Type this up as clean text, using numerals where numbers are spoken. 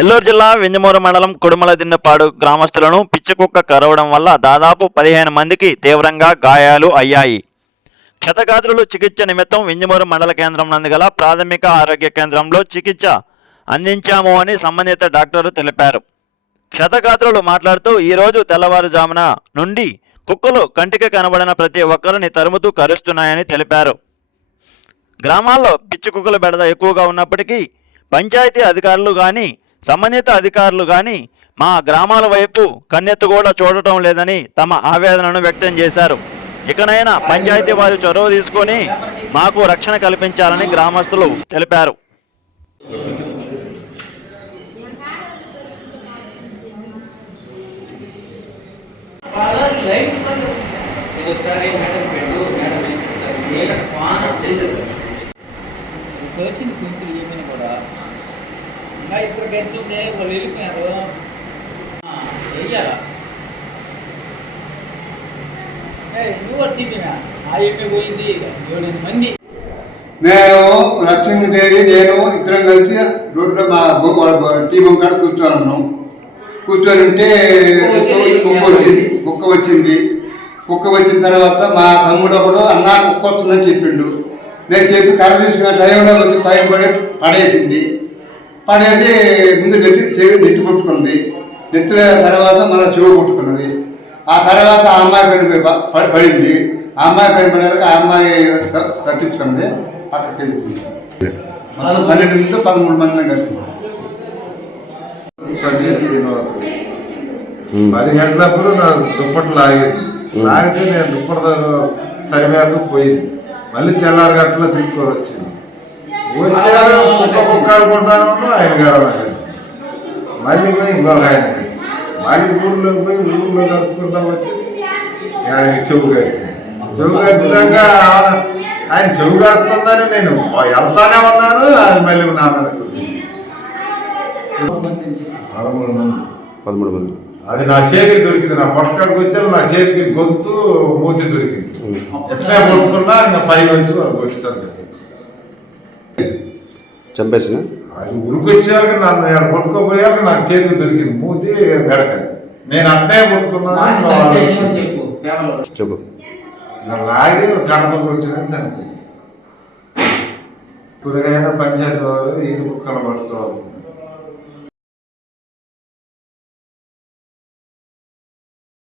నెల్లూరు జిల్లా వింజమూరు మండలం కుడుమలదిన్నపాడు గ్రామస్తులను పిచ్చికుక్క కరవడం వల్ల దాదాపు 15 మందికి తీవ్రంగా గాయాలు అయ్యాయి. క్షతగాత్రులు చికిత్స నిమిత్తం వింజమూరు మండల కేంద్రం నందు గల ప్రాథమిక ఆరోగ్య కేంద్రంలో చికిత్స అందించాము అని సంబంధిత డాక్టరు తెలిపారు. క్షతగాత్రులు మాట్లాడుతూ ఈరోజు తెల్లవారుజామున నుండి కుక్కలు కంటికి కనబడిన ప్రతి ఒక్కరిని తరుముతూ కరుస్తున్నాయని తెలిపారు. గ్రామాల్లో పిచ్చి కుక్కల బెడద ఎక్కువగా ఉన్నప్పటికీ పంచాయతీ అధికారులు కానీ సంబంధిత అధికారులు కానీ మా గ్రామాల వైపు కన్నెత్తు కూడా చూడటం లేదని తమ ఆవేదనను వ్యక్తం చేశారు. ఇకనైనా పంచాయతీ వారు చొరవ తీసుకొని మాకు రక్షణ కల్పించాలని గ్రామస్తులు తెలిపారు. ఇప్పుడు గెలిచిందే వాళ్ళు వెళ్ళిపోయారు వెయ్యాలా నువ్వు తీపినా ఆ పోయింది 7 మంది. మేము లక్ష్మీదేవి నేను ఇద్దరం కలిసి రోడ్లో మా టీం కాడ కూర్చోనున్నాం. కూర్చొని ఉంటే కుక్క వచ్చింది. కుక్క వచ్చిన తర్వాత మా తమ్ముడు ఒకడు అన్న కుక్క వస్తుందని చెప్పిండు. నేను చెప్పి కర్ర తీసుకున్న టైంలో వచ్చి పైన పడేసింది. పడేసి ముందు నెత్తి పుట్టుకుంది. నెత్తిన తర్వాత మన చెవు పుట్టుకున్నది. ఆ తర్వాత ఆ అమ్మాయి పైన పడింది. ఆ అమ్మాయి పైన పడేది ఆ అమ్మాయి తప్పించుకుంది. అక్కడికి వెళ్ళిపోయింది. 12 నుంచి 13 మంది కలిసి 10 గంటలప్పుడు నా దుప్పట్లు లాగేది. లాగితే నేను దుప్పటి తరిమేరకు పోయింది. మళ్ళీ తెల్లారి గంటలో తిరుక్కొని వచ్చింది. వచ్చాడు కుక్క అనుకుంటాను ఆయన గారు మళ్ళీ పోయి ఇంకొక ఆయన మళ్ళీ ఊళ్ళోకి పోయి ఊళ్ళో కలుసుకుంటాం వచ్చి ఆయన చెవు కలిసింది. చెవు కలిసినాక ఆయన చెవు కలుస్తుందని నేను వెళ్తానే ఉన్నాను. అది మళ్ళీ నా మీద 13 మంది. అది నా చేతికి దొరికింది. నా పొట్టకాడికి వచ్చాను. నా చేతికి గొంతు మూతి దొరికింది. ఎట్లా కొట్టుకున్నా ఇంకా పై నుంచి కొట్టిస్తారు చంపేసిన అది ఉరికొచ్చాక నన్ను కొట్టుకోపోయాక నాకు చేతికి దొరికింది మూతి గడకది. నేను అట్నే కొట్టుకున్నాను. చెప్పు లాగి కడప కొట్టినది చనిపోయింది. ఇప్పుడుకైనా పంచాయతీ వాళ్ళు ఇది కుక్కలు పట్టుకోవాలి.